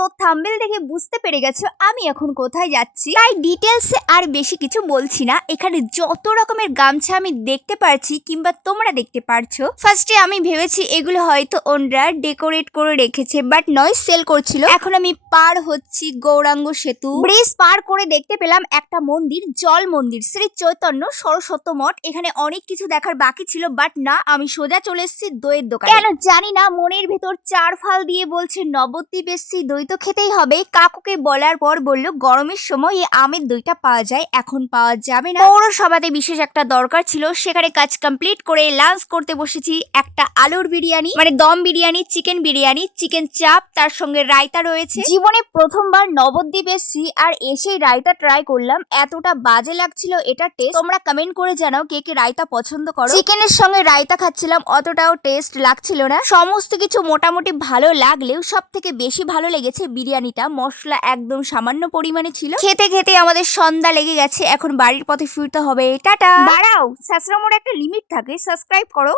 So thumbnail দেখে বুঝতে পেরে গেছো আমি এখন কোথায় যাচ্ছি। তাই ডিটেলসে আর বেশি কিছু বলছি না। এখানে যত রকমের গামছা আমি দেখতে পারছি কিংবা তোমরা দেখতে পারছো, ফার্স্টে আমি ভেবেছি এগুলো হয়তো ওনরা ডেকোরেট করে রেখেছে, বাট নয়, সেল করছিল। এখন আমি পার হচ্ছি গৌরাঙ্গ সেতু ব্রিজ পার করে দেখতে পেলাম একটা মন্দির, জল মন্দির, শ্রী চৈতন্য সরস্বত মঠ। এখানে অনেক কিছু দেখার বাকি ছিল, বাট না, আমি সোজা চলে এসেছি দইয়ের দোকানে। কেন জানি না মনের ভেতর চার ফাল দিয়ে বলছে নবদ্বীপ এসছি, দই তো খেতেই হবে। কাকুকে বলার পর বলল গরমের সময় এই আমের দইটা পাওয়া যায়, এখন পাওয়া যাবে না। পৌরসভাতে বিশেষ একটা দরকার ছিল, সেখানে কাজ কমপ্লিট করে লাঞ্চ করতে বসেছি। একটা আলুর বিরিয়ানি, মানে দম বিরিয়ানি, চিকেন বিরিয়ানি, চিকেন চাপ, তার সঙ্গে রায়তা রয়েছে। জীবনে প্রথমবার নবদ্বীপ এসছি আর এসেই রায়তা ট্রাই করলাম, এতটা বাজে লাগছিল এটা টেস্ট। তোমরা কমেন্ট করে জানাও কে কে রায়তা পছন্দ করো। চিকেনের সঙ্গে রায়তা খাচ্ছিলাম, অতটাও টেস্ট লাগছিল না। সমস্ত কিছু মোটামুটি ভালো লাগলেও সব থেকে বেশি ভালো লেগেছে বিরিয়ানিটা। মশলা একদম সামান্য পরিমাণে ছিল। খেতে খেতে আমাদের সন্ধ্যা লেগে গেছে, এখন বাড়ির পথে ফিরতে হবে। টাটা। দাঁড়াও, সাসরামোর একটা লিমিট থাকে, সাবস্ক্রাইব করো।